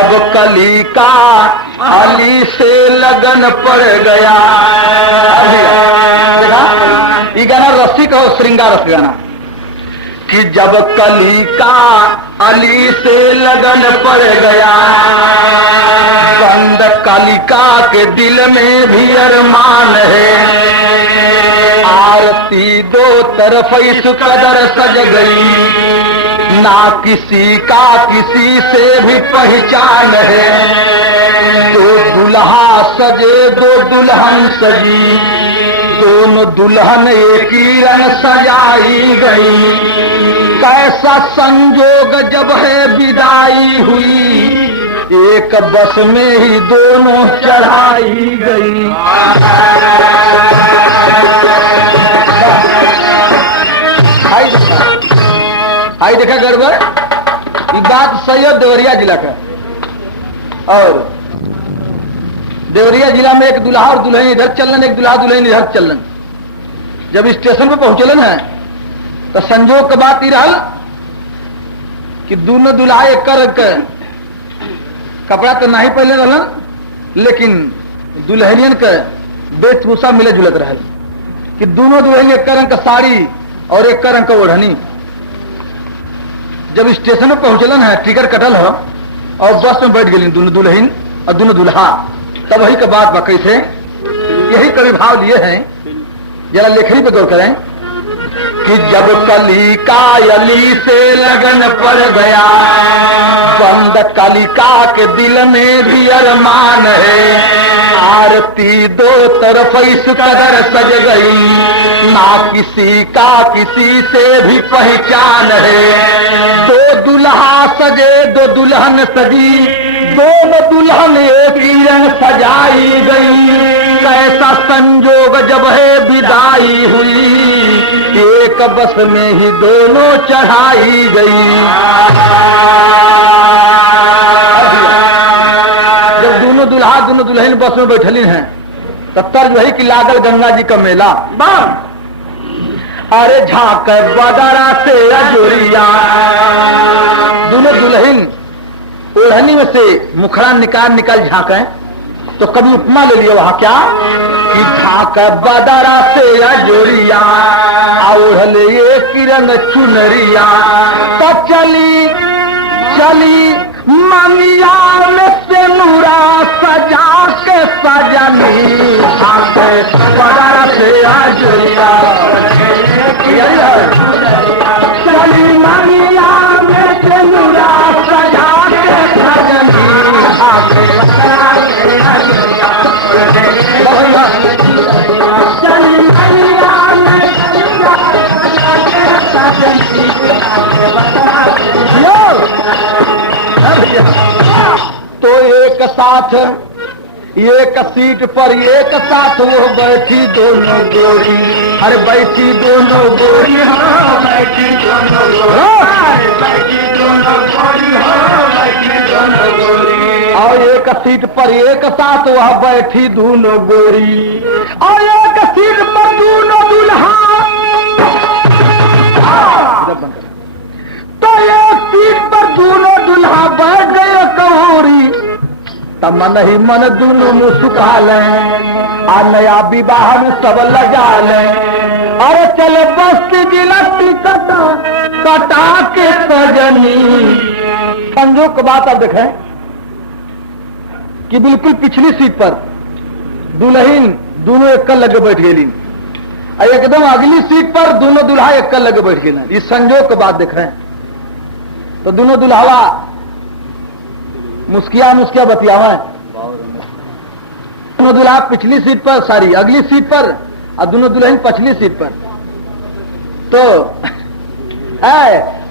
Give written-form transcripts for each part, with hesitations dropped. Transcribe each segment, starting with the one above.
जब कली का अली से लगन पड़ गया। ये गाना रसिक और श्रृंगार रस गाना कि जब कली का अली से लगन पड़ गया, कंद कालिका के दिल में भी अरमान है, आरती दो तरफ इस कदर सज गई, ना किसी का किसी से भी पहचान है, दो दुल्हा सजे दो दुल्हन सजी, दोनों दुल्हन एक ही रंग सजाई गई, कैसा संजोग जब है विदाई हुई, एक बस में ही दोनों चढ़ाई गई। आई देखा गड़बड़, ये बात सैयद देवरिया जिला का, और देवरिया जिला में एक दुल्हा और दुल्हन इधर चलन, एक दुल्हा दुल्हन इधर चलन। जब स्टेशन पे पहुंचलन है तो संजोग का बात ही रहल कि दोनों दुल्हा एक कर कपड़ा तो नहीं पहले रहलन, लेकिन दुल्हनियन के वेशभूषा मिले जुलत रहल कि दोनों दुल्हन एक रंग का साड़ी और एक रंग का ओढ़नी। जब स्टेशन में पहुंचलन है, टिकट कटल है और बस में बैठ गई दोनों दुल्हन और दोनों दुल्हा, तब वही का बात बा कैसे, यही कवि भाव लिए हैं, जरा लेखनी पे गौर करें कि जब कली का अली से लगन पड़ गया, बंद कालिका के दिल में भी अरमान है, आरती दो तरफ इस कदर सज गई, ना किसी का किसी से भी पहचान है, दो दुल्हा सजे दो दुल्हन सजी, दोनों दुल्हन एक ही रंग सजाई गई, कैसा संजोग जब है विदाई हुई, एक बस में ही दोनों चढ़ाई गई। जब दोनों दुल्हा दोनों दुल्हन बस में बैठली हैं तब तर्ज वही कि लागल गंगा जी का मेला, अरे झांक बदरा से अजोरिया, दोनों दुल्हन ओढ़नी में से मुखड़ा निकाल झांके, तो कभी उपमा ले लिया वहां क्या कि झांक बदरा से अजोरिया, ओढ़ ले किरण चुनरिया, तो चली चली ममिया में से नूरा सजा के सजनी, झांक बदरा से अजोरिया, चली ममिया में से नूरा सजा के सजनी, तो एक साथ एक सीट पर एक साथ वो बैठी दोनों गोरी, अरे बैठी दोनों गोरी, हाँ बैठी दोनों गोरी, बैठी दोनों गोरी, हाँ बैठी दोनों गोरी, और एक सीट पर एक साथ वह बैठी दोनों गोरी, और एक सीट पर दोनों दुल्हा, तो एक सीट पर दोनों दुल्हा बैठ गए कहोरी, तब मन ही मन दोनों मुस्कुरा लें, आ नया विवाह में सब लगा लें, अरे चले बस्ती जिला कटा कटा के सजनी। संजोग की बात आप देखें कि बिल्कुल पिछली सीट पर दुल्हन दोनों एक लगे बैठ गई, एकदम अगली सीट पर दोनों दुल्हा एक लगे बैठ गए। इस संजोग की बात देखें तो दोनों दुल्हावा मुस्किया मुस्किया बतियावा, दोनों दुल्हा पिछली सीट पर, सारी अगली सीट पर, और दोनों दुल्हन पछली सीट पर, तो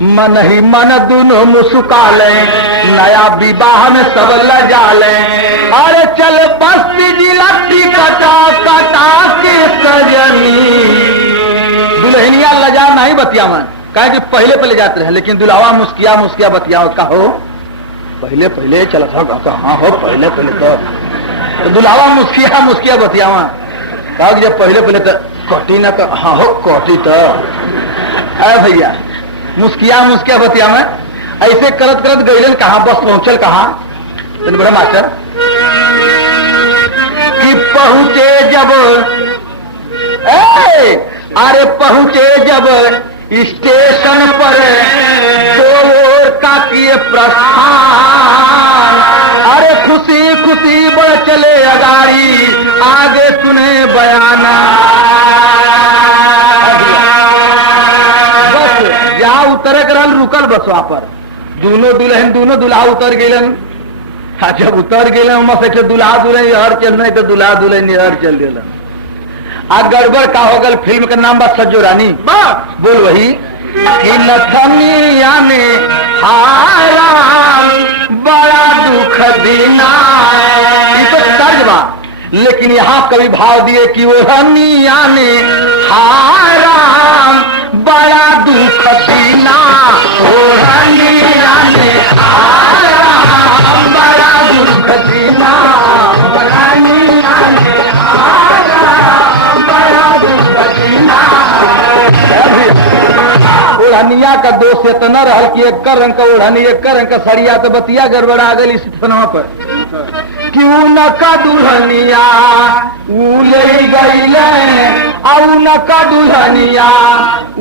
मन ही मन दोनों मुस्कुरा लें, नया विवाह में सब लजा लें, अरे चल बस्ती जिला कटा कटा के सजनी। दुल्हनिया लजा नहीं बतियावन, कहे कि पहले पहले जाते रहे, लेकिन दुल्हावा मुस्किया मुस्किया बतियाओ, कहो पहले पहले चल था, हाँ हो पहले पहले तो दुल्हावा मुस्किया मुस्किया बतियावा, कहा कि जब पहले पहले तो कटी ना, हाँ हो कटी तो भैया मुस्किया मुस्किया बतियावा, ऐसे करत करत गईलन कहा, बस पहुंचल कहा तो बोला मास्टर कि पहुंचे जब अरे पहुंचे जब स्टेशन पर तो का किए प्रस्थान, अरे खुशी खुशी बढ़ चले अगाड़ी आगे सुने बयाना। बस जहाँ उतर कर रुकल बस वहां पर दोनों दुल्हन दोनों दुल्हा उतर गए। जब उतर गए से दुल्हा दुल्हन हर चल नहीं तो दुल्हा दुल्हन हर चल गए। आ गड़बड़ का हो गल। फिल्म का नाम बा सज्जो रानी। बोल वही कि नथनिया ने हारा बड़ा दुख दीना, तो तर्ज बा। लेकिन यहाँ कवि भाव दिए कि वो रनिया ने हारा बड़ा दुख दीना, वो रनिया ने हारा बड़ा दुख दीना, रनिया ने ओढ़निया का दोष इतना रहल कि एक रंग का ओढ़नी एक रंग का सड़िया तो बतिया गड़बड़ा गई स्टेशनवा पर। क्यों न का दुल्हनिया उले गईले, न का दुल्हनिया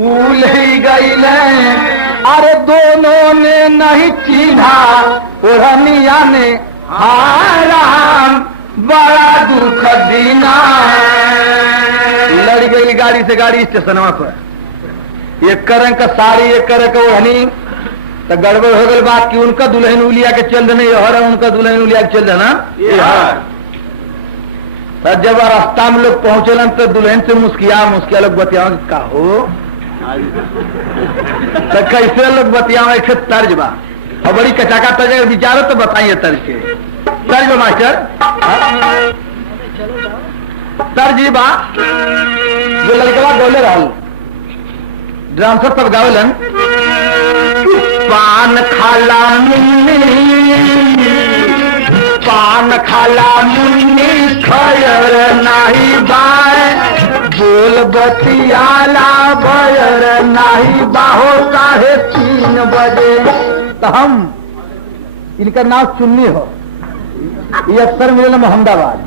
उले गईले, अरे दोनों ने नहीं चिन्हा ओढ़निया ने हारा बड़ा दुख दीना। लड़ गई गाड़ी से गाड़ी स्टेशनवा पर। एक रंग का साड़ी एक रंग का ओढ़नी तो गड़बड़ हो गई बात कि उनका दुल्हन उलिया के चल देना यह उनका दुल्हन उलिया के चल देना। तो जब रास्ता में लोग पहुंचे तो दुल्हन से मुस्किया लोग बतिया का हो तो कैसे लोग बतिया एक तर्ज बा और बड़ी कचाका तर्ज विचारो तो बताइए तर्ज के। तर्ज मास्टर तर्ज बा जो लड़का बोले रहल डांसर सब गावलन पान खाला मुन्नी, पान खाला मुन्नी खयर नाही बाय, बोल बतियाला बयर नाही बाहो काहे 3 बजे। तो हम इनका नाम चुन्नी हो, ये अक्सर मिले मोहम्मदाबाद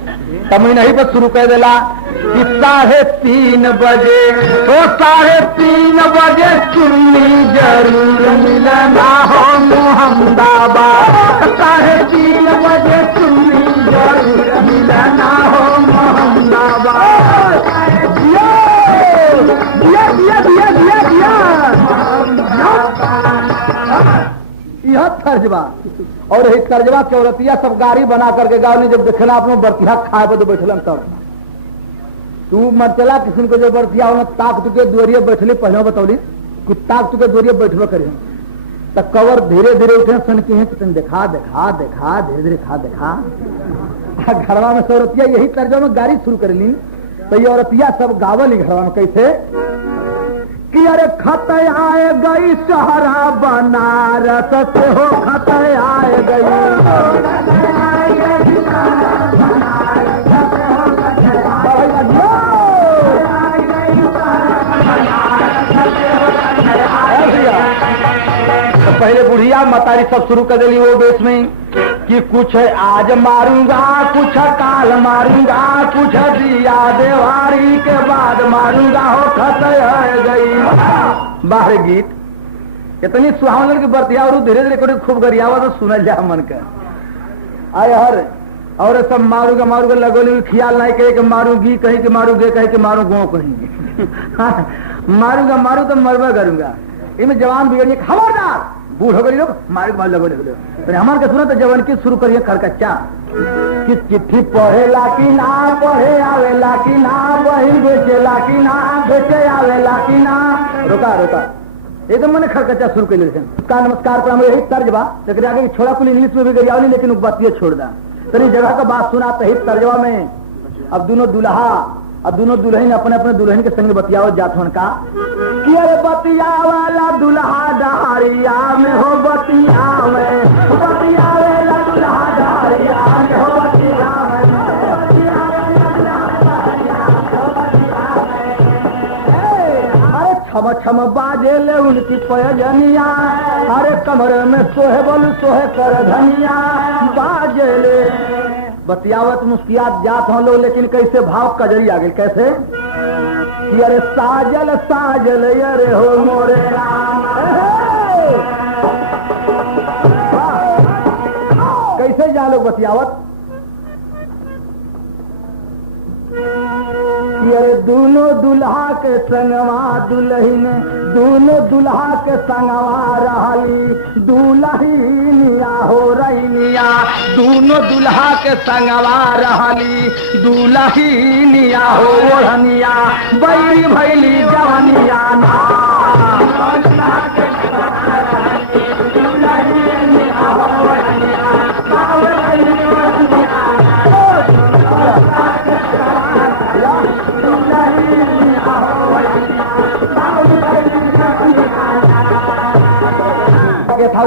तब नहीं पर शुरू कर देला कि 3:30 बजे तो 3:30 बजे चुन्नी जरूर मिलना हो मोहम्मदाबाद, 3:30 बजे चुन्नी जरूर मिलना हो मोहम्मदाबाद। यह तर्जबा और यही तर्जबा के औरतिया सब गाड़ी बना करके गाँव ने जब देखना अपने बर्तिया खाए पे तो बैठल तब तू मत चला किसी को जो बर्तिया हो ताक तुके दोरिये बैठली पहले बतौली कि ताक तुके दोरिये बैठबे करी तो कवर धीरे धीरे उठे सन की है तुम देखा देखा देखा धीरे धीरे खा देखा। घरवा में सब औरतिया यही तर्जबा में गाड़ी शुरू कर ली तो ये औरतिया सब गावली घरवा में कैसे कि अरे खत आए गई सहरा बनारस से हो, खत आए गई तो पहले बुढ़िया मतारी सब शुरू कर दिली वो बेस में कि कुछ आज मारूंगा कुछ काल मारूंगा, कुछ दिया देवारी के बाद मारूंगा हो खत है गई। बाहर गीत इतनी सुहावन की बर्तिया और धीरे धीरे खूब गरियावा तो सुनल जा मन का आए हर और सब मारूंगा मारूंगा लगोली ख्याल नहीं कहे कि मारूंगी कहीं कि मारूंगे कहे कि मारू गो कहेंगे मारूंगा मारू तो मरबा करूंगा। इनमें जवान बिगड़िए खबरदार बूढ़ हो गई लोग मारे मार लगो तो हमारे के सुना तो जवान की शुरू करिए खरकच्चा कि चिट्ठी पढ़ेला कि ना पढ़े आवेला कि ना वही बेचेला कि ना बेचे आवेला कि ना। रोका रोका एकदम मैंने खरकच्चा शुरू कर लिया का नमस्कार पर यही तर्ज बा लेकिन आगे छोड़ा कुल इंग्लिश में भी गई आवली लेकिन बात ये छोड़ दा तेरी जगह का बात सुना तही तर्जवा में। अब दोनों दुल्हा अब दोनों दुल्हन अपने अपने दुल्हन के संग बतियाओ जाथवन का कि अरे बतिया वाला दुल्हा डहारिया में हो बतिया में बतिया वाला दुल्हा डहारिया में हो बतिया में अरे छम छम बाजे ले उनकी पयजनिया अरे कमर में सोहे बोल सोहे कर धनिया बाजले। बतियावत मुस्कियात जात हो लोग, लेकिन कैसे भाव कजरी आ गई, कैसे कि अरे साजल साजल अरे हो मोरे राम। कैसे जा लोग बतियावत कि अरे दोनों दुल्हा के संगवा दुल्हन, दोनों दुल्हा के संगवा रहली दुल्हनिया हो रहीनिया। दोनों दुल्हा के संगवा रहली दुल्हनिया हो रहीनिया। बैरी भैली जवनिया ना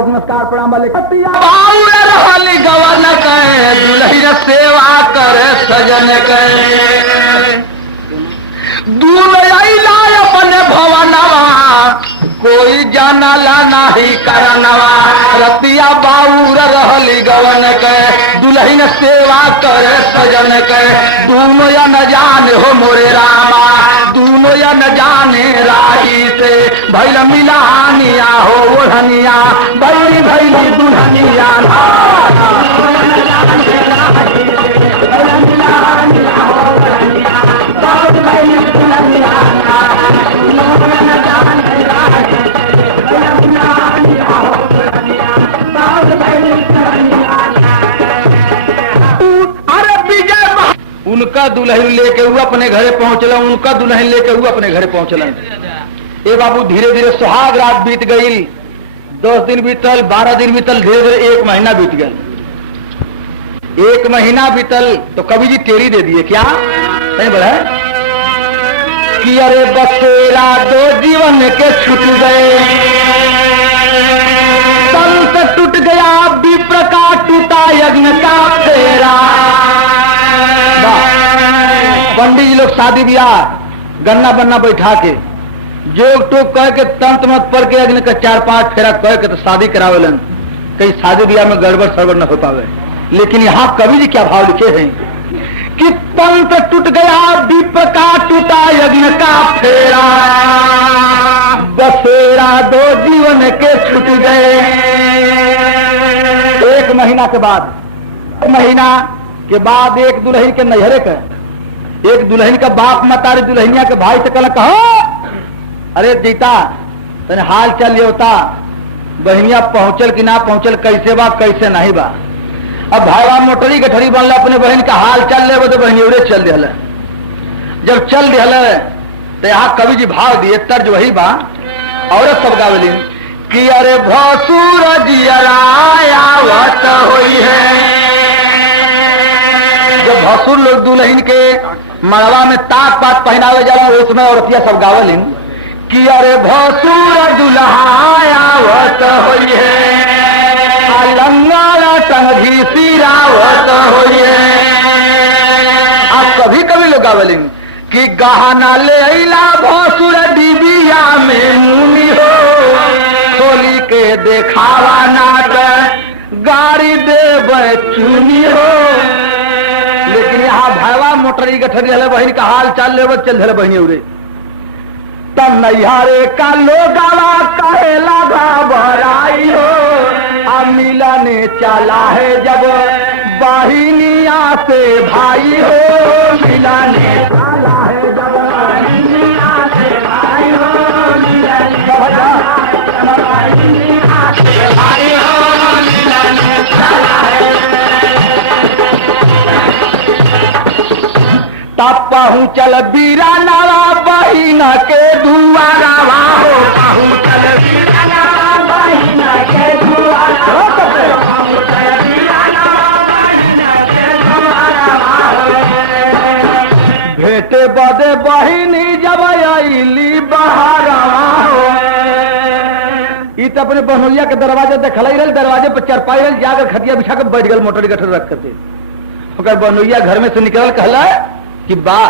नमस्कार प्रणाम वाले गवन कहे दुल्हन सेवा करे सजन कहे। दूल्हा अपने भवनवा कोई जाना ला नाही करनवा। रतिया बाउर रहली गवन कहे दुल्हन सेवा करे सजन कहे। दोनों या न जाने हो मोरे रामा, दोनों या न जाने राही से भैल मिलानिया हो ओढ़निया। भैली भैली दुल्हनिया उनका दुल्हन लेके वो अपने घरे पहुंचला, उनका दुल्हन लेके वो अपने घरे पहुंचला। ए बाबू धीरे धीरे सुहाग रात बीत गई, 10 दिन बीतल, 12 दिन बीतल, धीरे धीरे 1 महीना बीत गया। 1 महीना बीतल तो कवि जी टेरी दे दिए, क्या नहीं बोला कि अरे बसेरा 2 जीवन के छूट गए। संत टूट गया विप्र का टूटा यज्ञ का फेरा। पंडित जी लोग शादी ब्याह गन्ना बन्ना बैठा के जोग टोक कह के तंत्र मत पढ़ के अग्नि का 4-5 फेरा कह के तो शादी करावेलन। कहीं शादी ब्याह में गड़बड़ सड़बड़ न हो पावे। लेकिन यहाँ कवि जी क्या भाव लिखे हैं कि तंत्र टूट गया विप्र का टूटा यज्ञ का फेरा। बसेरा 2 जीवन के छूट गए। 1 महीना के बाद, 1 महीना के बाद एक दुल्हन के नैहरे के, एक दुल्हन का बाप मतारी दुल्हनिया के भाई से कहला कहो अरे जीता तने हाल चल होता बहनिया पहुंचल कि ना पहुंचल, कैसे बा कैसे नहीं बा। अब भाईवा मोटरी गठरी बनल अपने बहन का हाल चल ले तो बहनी उड़े चल दिया। जब चल दिया तो यहाँ कवि जी भाव दिए, तर्ज वही बा औरत सब गावली कि अरे भसुर जियरायावत होई है। जब भसुर लोग दुल्हन के मड़वा में ताक पात पहनावे जाला उसमें औरतिया सब गावलिन कि अरे भसुर दुल्हायावत होई है। लंगारा संगी सिरावत होई है। आप कभी कभी लोग गावलिन कि गहना ले अइला भसुर डिबिया में मुनि हो। खोली के देखावा नाट गाड़ी दे चुनी हो। लेकिन यहाँ भैवा मोटरी गठरी हले बहन का हाल चाल ले चल धरे बहनी उड़े तब नैहारे का लोगावा कहे लगा बराई हो। मिला ने चला है जब बहिनिया से भाई हो। मिला ने चला है जब बहिनिया से भाई हो। मिला ने चला से भाई हो। मिला ने चला है तब पहुँचल बीरा नवा बहिना के दुआरावा हो। पहुँचल बीरा नवा बहिना के दुआरावा हो। भेटे बदे बहिनी जब अली बहारावा हो। ई तो अपने बहनोइया के दरवाजे देखल रहे, दरवाजे पर चरपाई रहे, जाकर खटिया बिछा कर बैठ गल मोटर गठर रख करके। ओकर बहनोइया घर में से निकल कहला कि बा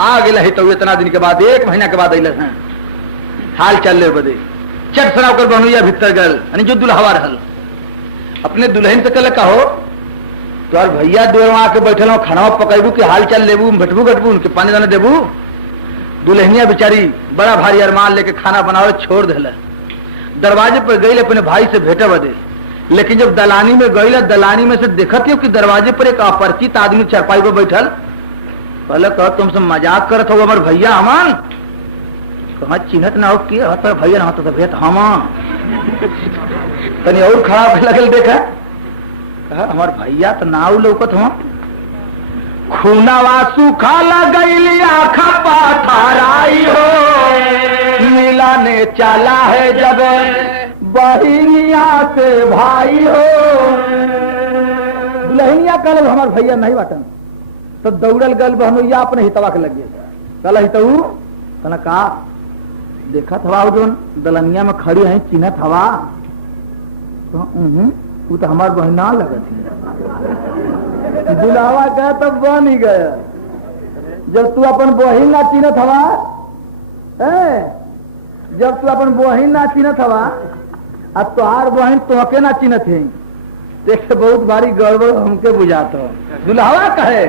आ गए तो इतना दिन के बाद 1 महीना के बाद अल हाल चल ले बदे चट सरा कर बहनुया भीतर गल यानी जो दुल्हवा रहल अपने दुल्हन से कल कहो तो भैया देर आके बैठल खाना पकड़बू के हाल चाल लेबू भटबू गटबू उनके पानी दाना देबू। दुल्हनिया बेचारी बड़ा भारी अरमान लेके खाना बनावे छोड़ दिला। दरवाजे पर गई अपने भाई से भेटे बदे, लेकिन जब दलानी में गई दलानी में से देखत हो कि दरवाजे पर एक अपरिचित आदमी चारपाई पर बैठल। पहले कहो तुमसे मजाक करत हो हमारे भैया हमान कहा चिन्हत ना हो कि भैया ना होता भेट हमान तनी और खराब लगल देखा हमार भैया तो नाव लौकत हो खूनावा सूखा लगैली आखा पाथराई हो नीला ने चाला है जब बहिनिया से भाई हो। दुल्हनिया कल हमार भैया नहीं बाटन तो दौड़ल गल बहनोइया अपने हितवा के लग गए कल हितऊ कहना का देखा था जो दलनिया में खड़ी है चिन्हत हवा वो तो हमार बहना लगत है। दुलावा कहा तब बन ही गया जब तू अपन बहिन ना चिन्हत हवा जब तू अपन बहिन ना चिन्हत हवा अब तोहार बहन तोहके ना चिन्हत है देख बहुत भारी गड़बड़ हमके बुझाता। दुल्हावा कहे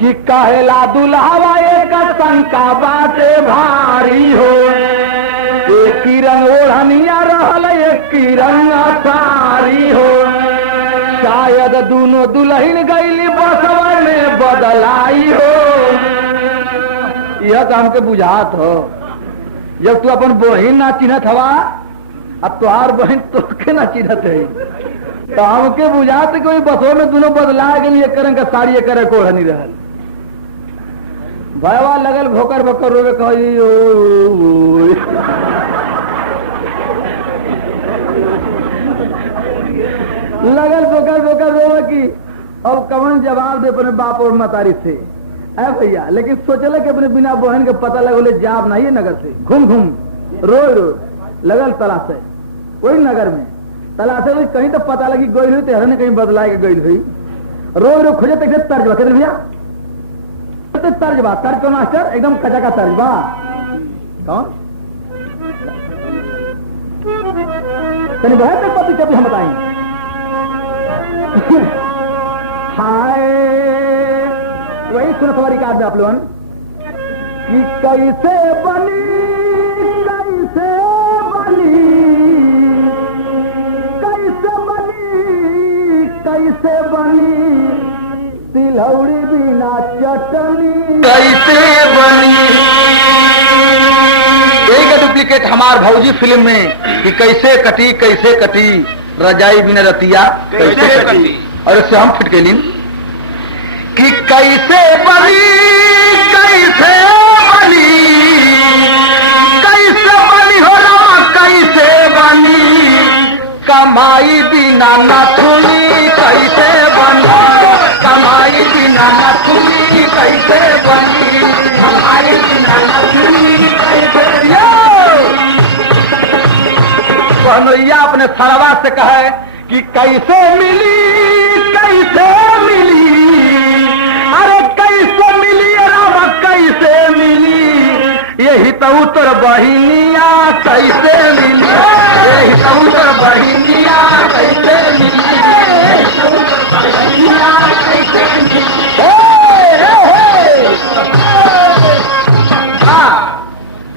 कि कहेला दुल्हावा एक शंका बाटे भारी हो एक की रंग ओढ़निया रहल एक की रंग सारी हो शायद दोनों दुल्हन गईली बसवा में बदलाई हो। यह तो हमके बुझात हो जब तू अपन बहिन ना चिन्हत हवा अब तुहार बहन तोके ना चिन्हत है तो हमके बुझात कोई बसों में दोनों बदला गई एक रंग का साड़ी एक रंग ओढ़नी रहल। भयवा लगल भोकर भोकर रोवे कही लगल भोकर भोकर रोवे की अब कवन जवाब दे अपने बाप और मतारी से है भैया। लेकिन सोचल कि अपने बिना बहन के पता लगोले जाब नहीं है नगर से घूम घूम रो लगल तलाशे वही नगर में तलाशे हुई कहीं तो पता लगी गई हुई तो हर कहीं बदला के गई हुई रो खोजे तक तर्ज बा भैया तर्ज बा तर्ज को मास्टर एकदम कचा का तर्ज बा कौन तनी बहन तक पति चपी हम बताएं हाय वही सुनो सवारी का आप लोगन कि कैसे बनी कैसे बनी तिलौड़ी बिना चटनी कैसे बनी। यही का डुप्लीकेट हमार भौजी फिल्म में कि कैसे कटी रजाई बिना रतिया कैसे कटी और इससे हम फिट गए कि कैसे बनी हो रहा कैसे बनी कमाई बिना नथुनी कैसे बनी कमाई बिना नथुनी कैसे बनी कमाई बिना नथुनी कैसे बहनोइया अपने सरवा से कहे कि कैसे मिली अरे कैसे मिली रामा कैसे मिली यही तो उत्तर बहिनिया कैसे मिली यही तो उत्तर बहिनिया कैसे मिली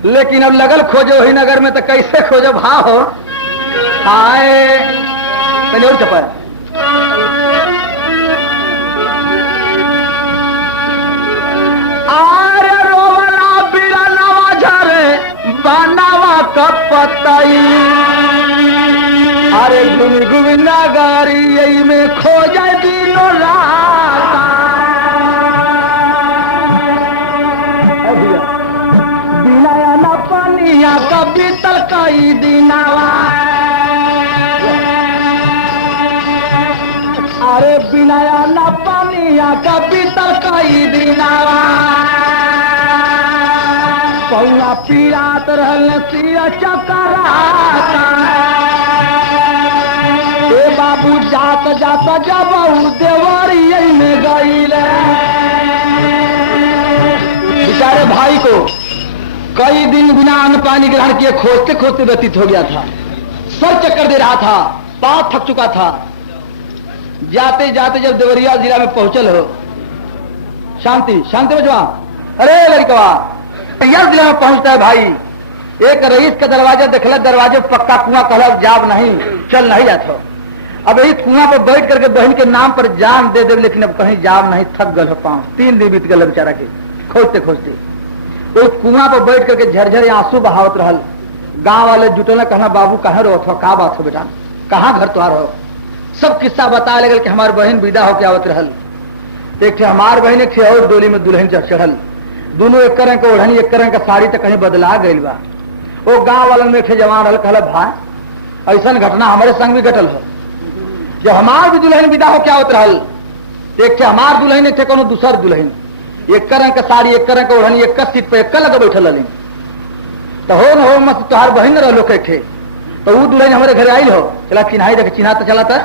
लेकिन अब लगल खोजो ही नगर में तो कैसे खोजो भाव हो आए पहले और चपा आरे रोवला बिरनवा झरे बनावा कपतई अरे घूमी घूमी नगरी यही में खो जाए दिनों रात बिना न पानिया कभी तलकई दिनावा अरे बिना न पानिया कभी तलकई दिनावा पौना पीरात रहल सिया चकराता ए बाबू जात जात जब देवरिया में गईले बेचारे भाई को कई दिन बिना अन्न पानी ग्रहण किए खोजते खोजते व्यतीत हो गया था। सर चक्कर दे रहा था, पांव थक चुका था। जाते जाते जब देवरिया जिला में पहुंचल हो, शांति शांति बजवा, अरे लड़कवा, देवरिया जिला में पहुंचता है भाई, एक रईस का दरवाजा देखल, दरवाजे पक्का कुआं, कहला जाब नहीं, चल नहीं जाता। अब यही कुआं पर बैठ करके बहन के नाम पर जान दे दे, लेकिन अब कहीं जाब नहीं, थक गल पांव। 3 दिन बीत गल बेचारा के खोजते खोजते। तो कुआं पर बैठ करके झरझर आंसू बहावत रहल। गांव वाले जुटल, कहना बाबू कहाँ रहो, का बात हो बेटा, कहाँ घर तुहार हो। सब किस्सा बता लगल कि हमार बहन विदा होके आवत रहल। एक हमार बहन एक और डोली में दुल्हन चढ़ल, दोनों एक रंग के ओढ़नी, एक रंग का साड़ी तो कहीं बदला गई बा। वो गांव वालन में जवान रहल, कहला भाई ऐसा घटना हमारे संग भी घटल हो। जब हमार भी दुल्हन विदा होके आवत रहल, एक हमार दुल्हन, एक कोनो दूसर दुल्हन, एक रंग का साड़ी, एक रंग का ओढ़नी, एक सीट पे एक लगे बैठल रही। तो हो न हो मत तुहार बहन रहो के, तो वो दुल्हन हमारे घर आई हो, चला चिन्हाई देखे, चिन्हा तो चला था।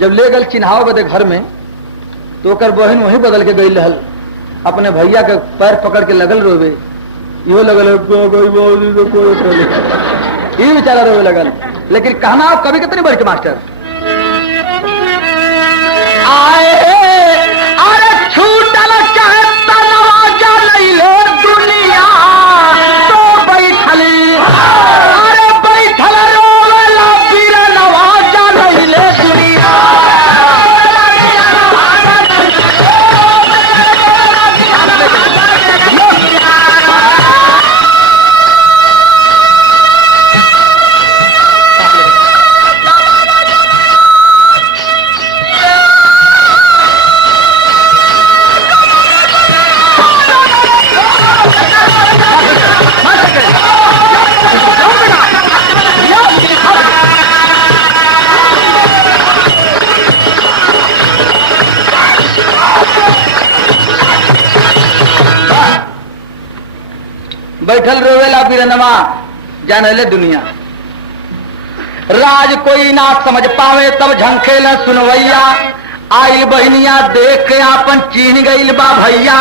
जब ले गल चिन्हाओ बदे घर में, तो ओकर बहन वहीं बदल के गई रहल, अपने भैया के पैर पकड़ के लगल रोवे, यो लगल ये बेचारा रोवे लगल। लेकिन कहना कभी कितनी बड़ी के मास्टर आए, अरे छूटल चाहे तनवाजा लैले दुनिया, तो बैठली, अरे बैठल रोवेला पीर नवाजा लैले दुनिया। बैठल रोवेला बिरनवा जानले दुनिया। राज कोई ना समझ पावे तब झंखेल सुनवैया, आई बहनिया देख के आपन चीन गईल बा भैया,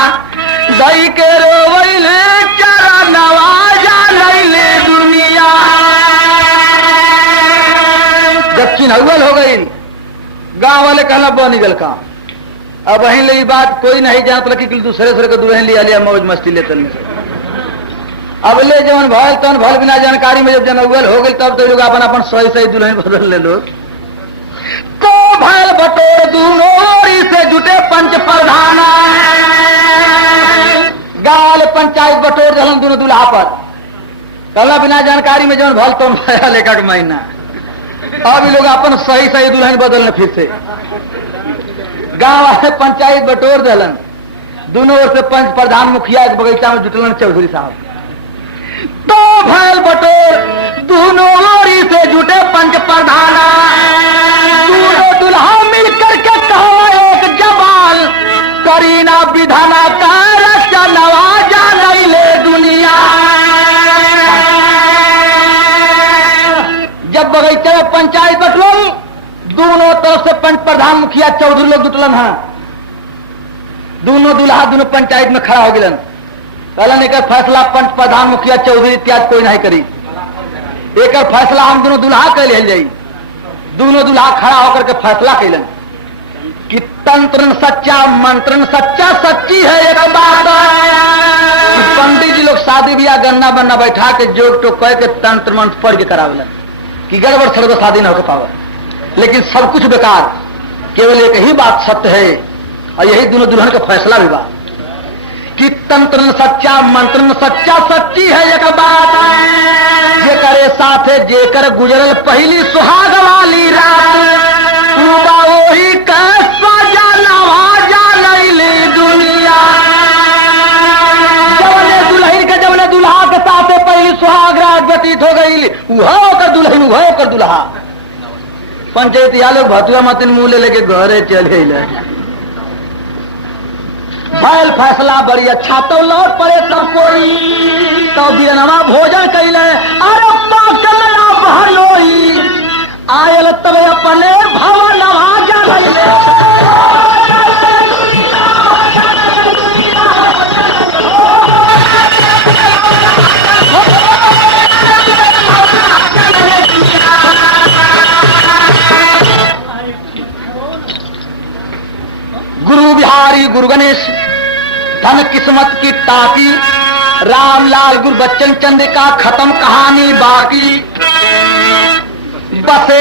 दई के रोवैले चरा नवाजा लैले दुनिया। जब चिन्हौल हो गई, गांव वाले कहला बन गल का। अब वहीं ले बात कोई नहीं जानत, लेकिन दूसरे दूसरे को दुल्हन लिया लिया मौज मस्ती लेते। अब ले जवन भल तन भल, बिना जानकारी में जब जनौल हो गई, तब तो लोग अपन अपन सही सही दुल्हन बदल ले लो। तो भल बटोर दूनों से जुटे पंच प्रधान, गाल पंचायत बटोर दलन दोनों दुल्हा पर। कहला बिना जानकारी में जवन भल तन भल एक महीना, अब लोग अपन सही सही दुल्हन बदलने फिर से गांव वाले पंचायत बटोर दलन, दोनों ओर से पंच प्रधान मुखिया बगीचा में जुटलन चौधरी साहब। तो भैल बटोर दोनों ओरी से जुटे पंच प्रधान, दोनों दुल्हा मिलकर के कहो एक जवान, करीना विधाना का रक्षा नवाजा लैले दुनिया। जब बगीचे में पंचायत बटलन, दोनों तरफ से पंच प्रधान मुखिया चौधरी लोग जुटलन है। दोनों दुल्हा दोनों पंचायत में खड़ा हो गलन। कहलन एक फैसला पंच प्रधान मुखिया चौधरी इत्यादि कोई नहीं करी, एक फैसला हम दोनों दुल्हा कर ले जाई। दोनों दुल्हा खड़ा होकर के फैसला कैलन कि तंत्र सच्चा मंत्र सच्चा, सच्ची है एक बात। पंडित जी लोग शादी ब्याह गन्ना बन्ना बैठा के जोग टोक कह के तंत्र मंत्र पढ़ के करावेलन कि गड़बड़ सड़बड़ शादी न हो पावे, लेकिन सब कुछ बेकार, केवल एक ही बात सत्य है, और यही दोनों दुल्हन का फैसला भी बात कि तंत्र सच्चा मंत्र सच्चा, सच्ची है एक बात। जे करे साथे जेकर गुजरल पहली सुहाग वाली रात, वही सजा नवाजा लैले दुनिया। जवने दुल्हन के जवने दुल्हा के साथे पहली सुहाग रात व्यतीत हो गई, वह कर दुल्हन वह कर दुल्हा। पंचायत या लोग भतुआ मतिन मुंह ले लेके घरे चले भैल फैसला बड़ी अच्छा। तो लौट पड़े तब कोई, तो बिरनवा भोजन कैले, अरे पाकलना बहलोई, आयल तब अपने भवन नवाजा लैले। गुरु गणेश, धन किस्मत की टाकी, रामलाल गुरबच्चन चंद का खत्म कहानी बाकी, बसे